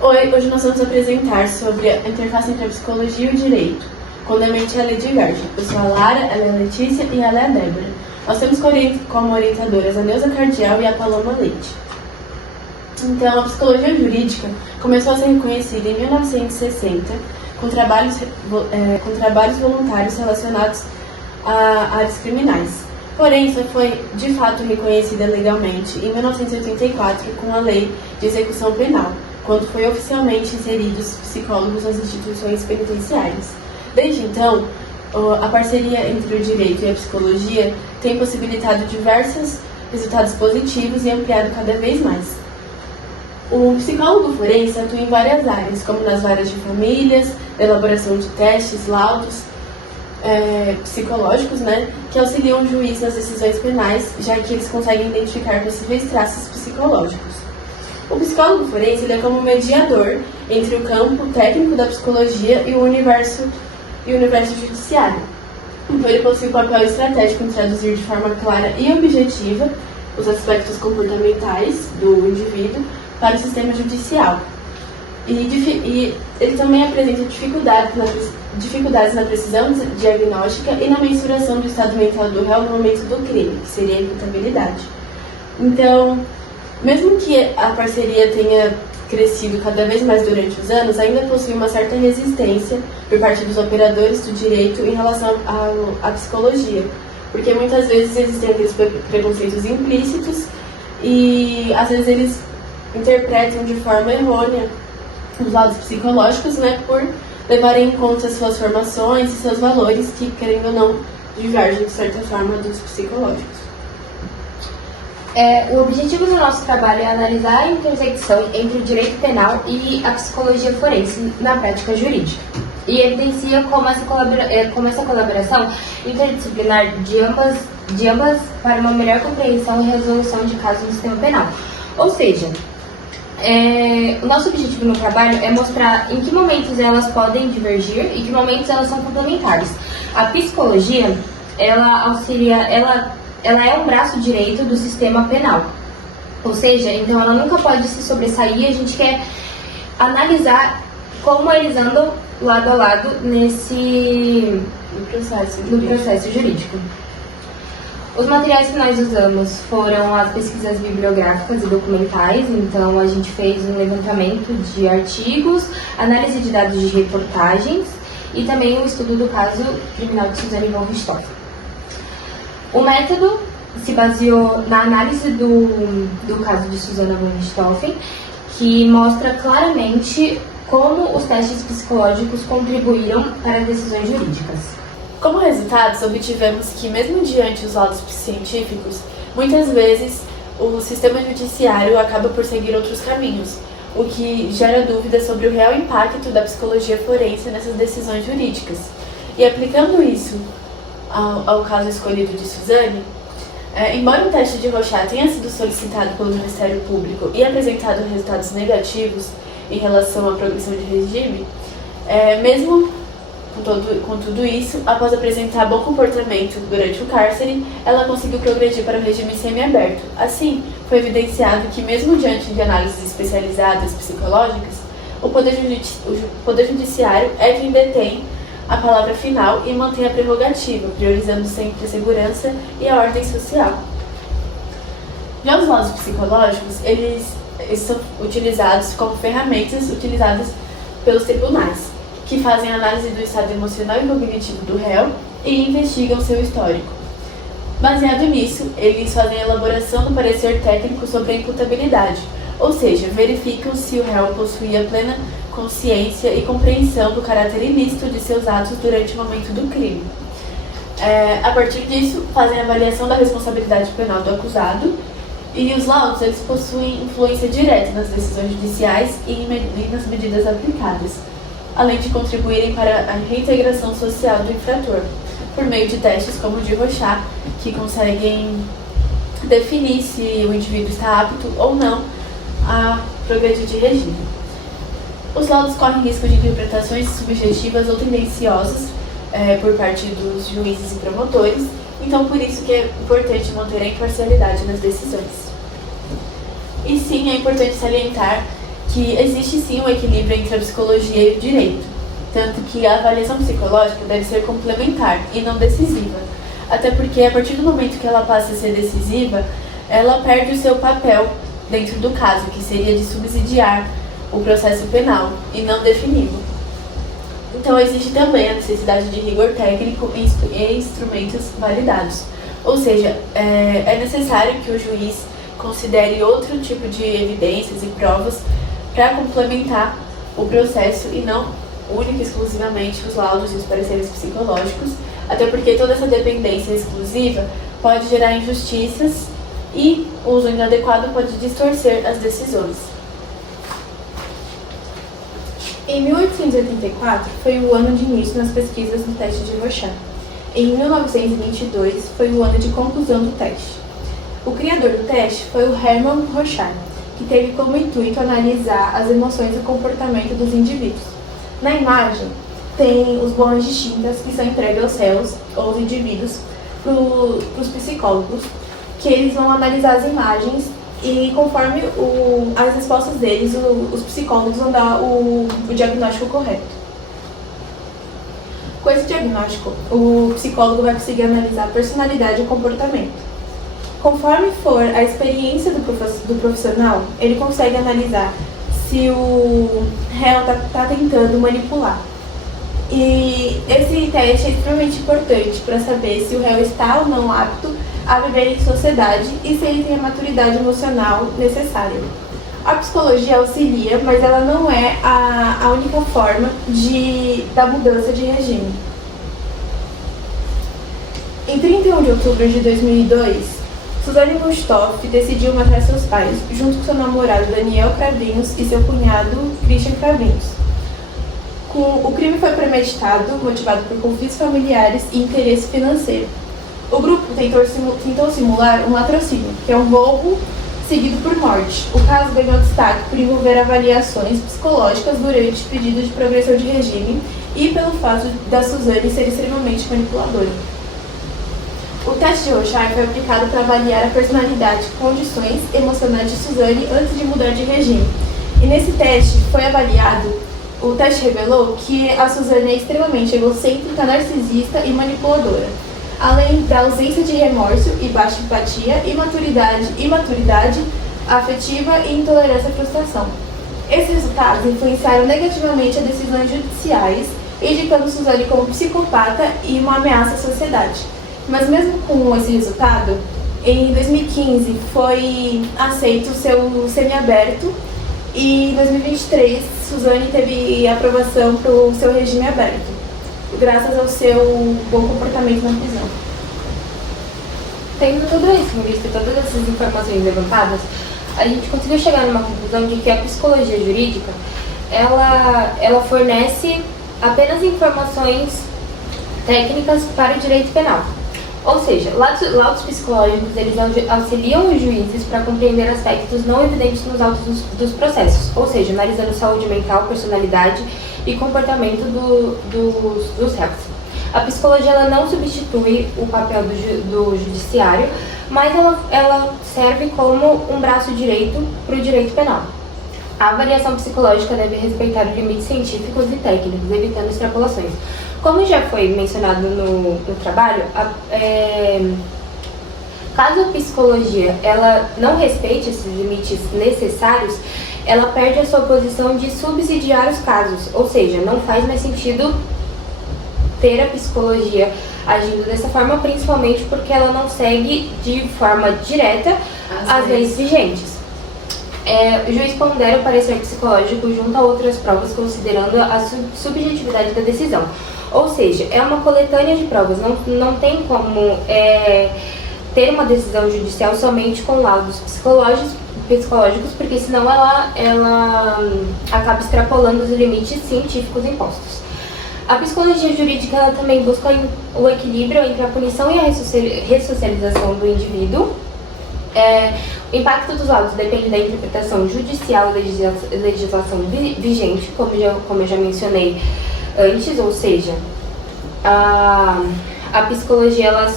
Oi, hoje nós vamos apresentar sobre a interface entre a psicologia e o direito, quando a mente e a lei divergem. Eu sou a Lara, ela é a Letícia e ela é a Débora. Nós temos como orientadoras a Neuza Cardial e a Paloma Leite. Então, a psicologia jurídica começou a ser reconhecida em 1960 com trabalhos voluntários relacionados a áreas criminais. Porém, só foi de fato reconhecida legalmente em 1984 com a Lei de Execução Penal, quando foi oficialmente inseridos psicólogos nas instituições penitenciárias. Desde então, a parceria entre o direito e a psicologia tem possibilitado diversos resultados positivos e ampliado cada vez mais. O psicólogo forense atua em várias áreas, como nas varas de famílias, elaboração de testes, laudos psicológicos, que auxiliam o juiz nas decisões penais, já que eles conseguem identificar possíveis traços psicológicos. O psicólogo forense é como mediador entre o campo técnico da psicologia e o universo judiciário. Então, ele possui um papel estratégico em traduzir de forma clara e objetiva os aspectos comportamentais do indivíduo para o sistema judicial. E ele também apresenta dificuldades na precisão diagnóstica e na mensuração do estado mental do réu no momento do crime, que seria a imputabilidade. Então, mesmo que a parceria tenha crescido cada vez mais durante os anos, ainda possui uma certa resistência por parte dos operadores do direito em relação à psicologia, porque muitas vezes existem aqueles preconceitos implícitos e às vezes eles interpretam de forma errônea os lados psicológicos, por levarem em conta suas formações e seus valores que, querendo ou não, divergem de certa forma dos psicológicos. O objetivo do nosso trabalho é analisar a intersecção entre o direito penal e a psicologia forense na prática jurídica e evidencia como essa colaboração interdisciplinar de ambas para uma melhor compreensão e resolução de casos no sistema penal. Ou seja, o nosso objetivo no trabalho é mostrar em que momentos elas podem divergir e que momentos elas são complementares. A psicologia, ela é um braço direito do sistema penal. Ou seja, então ela nunca pode se sobressair. A gente quer analisar como eles andam lado a lado no processo jurídico. Os materiais que nós usamos foram as pesquisas bibliográficas e documentais, então a gente fez um levantamento de artigos, análise de dados de reportagens e também o estudo do caso criminal de Suzane von Richthofen. O método se baseou na análise do caso de Suzane von Richthofen, que mostra claramente como os testes psicológicos contribuíram para decisões jurídicas. Como resultados, obtivemos que, mesmo diante dos laudos científicos, muitas vezes o sistema judiciário acaba por seguir outros caminhos, o que gera dúvidas sobre o real impacto da psicologia forense nessas decisões jurídicas. E aplicando isso ao caso escolhido de Suzane, embora o teste de Rorschach tenha sido solicitado pelo Ministério Público e apresentado resultados negativos em relação à progressão de regime, mesmo com tudo isso, após apresentar bom comportamento durante o cárcere, ela conseguiu progredir para o regime semiaberto. Assim, foi evidenciado que, mesmo diante de análises especializadas psicológicas, o Poder Judiciário é quem detém a palavra final e mantém a prerrogativa, priorizando sempre a segurança e a ordem social. Já os laudos psicológicos, eles são utilizados como ferramentas utilizadas pelos tribunais, que fazem análise do estado emocional e cognitivo do réu e investigam seu histórico. Baseado nisso, eles fazem a elaboração do parecer técnico sobre a imputabilidade, ou seja, verificam se o réu possuía plena consciência e compreensão do caráter ilícito de seus atos durante o momento do crime. A partir disso, fazem a avaliação da responsabilidade penal do acusado, e os laudos eles possuem influência direta nas decisões judiciais e nas medidas aplicadas, além de contribuírem para a reintegração social do infrator, por meio de testes como o de Rorschach, que conseguem definir se o indivíduo está apto ou não a progredir de regime. Os laudos correm risco de interpretações subjetivas ou tendenciosas por parte dos juízes e promotores, então por isso que é importante manter a imparcialidade nas decisões. E sim, é importante salientar que que existe sim um equilíbrio entre a psicologia e o direito, tanto que a avaliação psicológica deve ser complementar e não decisiva, até porque a partir do momento que ela passa a ser decisiva, ela perde o seu papel dentro do caso, que seria de subsidiar o processo penal e não defini-lo. Então existe também a necessidade de rigor técnico e instrumentos validados, ou seja, é necessário que o juiz considere outro tipo de evidências e provas para complementar o processo e não única e exclusivamente os laudos e os pareceres psicológicos, até porque toda essa dependência exclusiva pode gerar injustiças e o uso inadequado pode distorcer as decisões. Em 1884 foi o ano de início nas pesquisas do teste de Rorschach. Em 1922 foi o ano de conclusão do teste. O criador do teste foi o Hermann Rorschach, que teve como intuito analisar as emoções e comportamento dos indivíduos. Na imagem, tem os balões de tintas que são entregues aos réus, ou aos indivíduos, para os psicólogos, que eles vão analisar as imagens e conforme as respostas deles, os psicólogos vão dar o diagnóstico correto. Com esse diagnóstico, o psicólogo vai conseguir analisar a personalidade e o comportamento. Conforme for a experiência do profissional, ele consegue analisar se o réu está tentando manipular. E esse teste é extremamente importante para saber se o réu está ou não apto a viver em sociedade e se ele tem a maturidade emocional necessária. A psicologia auxilia, mas ela não é a única forma da mudança de regime. Em 31 de outubro de 2002, Suzane Rustoff decidiu matar seus pais, junto com seu namorado Daniel Cravinhos e seu cunhado Christian Cravinhos. O crime foi premeditado, motivado por conflitos familiares e interesse financeiro. O grupo tentou simular um latrocínio, que é um roubo seguido por morte. O caso ganhou destaque por envolver avaliações psicológicas durante o pedido de progressão de regime e pelo fato da Suzane ser extremamente manipuladora. O teste de Rorschach foi aplicado para avaliar a personalidade e condições emocionais de Suzane antes de mudar de regime. E nesse teste foi avaliado, o teste revelou que a Suzane é extremamente egocêntrica, narcisista e manipuladora, além da ausência de remorso e baixa empatia, imaturidade afetiva e intolerância à frustração. Esses resultados influenciaram negativamente as decisões judiciais, indicando Suzane como psicopata e uma ameaça à sociedade. Mas mesmo com esse resultado, em 2015 foi aceito o seu semiaberto e em 2023 Suzane teve aprovação para o seu regime aberto, graças ao seu bom comportamento na prisão. Tendo tudo isso em vista, todas essas informações levantadas, a gente conseguiu chegar numa conclusão de que a psicologia jurídica, ela fornece apenas informações técnicas para o direito penal. Ou seja, laudos psicológicos, eles auxiliam os juízes para compreender aspectos não evidentes nos autos dos processos, ou seja, analisando saúde mental, personalidade e comportamento dos réus. A psicologia ela não substitui o papel do judiciário, mas ela serve como um braço direito para o direito penal. A avaliação psicológica deve respeitar os limites científicos e técnicos, evitando extrapolações. Como já foi mencionado no trabalho, caso a psicologia ela não respeite esses limites necessários, ela perde a sua posição de subsidiar os casos, ou seja, não faz mais sentido ter a psicologia agindo dessa forma, principalmente porque ela não segue de forma direta as leis vigentes. O juiz pondera o parecer psicológico junto a outras provas, considerando a subjetividade da decisão. Ou seja, é uma coletânea de provas, não tem como ter uma decisão judicial somente com laudos psicológicos, porque senão ela acaba extrapolando os limites científicos impostos. A psicologia jurídica ela também busca o equilíbrio entre a punição e a ressocialização do indivíduo. O impacto dos laudos depende da interpretação judicial e legislação vigente, como eu já mencionei antes, ou seja, a psicologia ela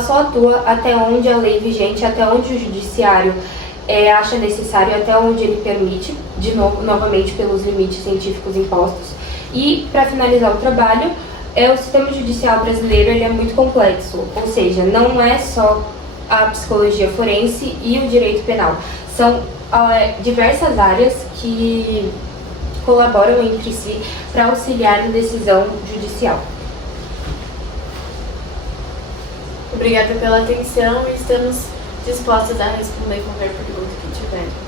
só atua até onde a lei vigente, até onde o judiciário acha necessário até onde ele permite, novamente pelos limites científicos impostos. E, para finalizar o trabalho, o sistema judicial brasileiro ele é muito complexo, ou seja, não é só a psicologia forense e o direito penal. São diversas áreas que colaboram entre si para auxiliar na decisão judicial. Obrigada pela atenção e estamos dispostas a responder qualquer pergunta que tiver.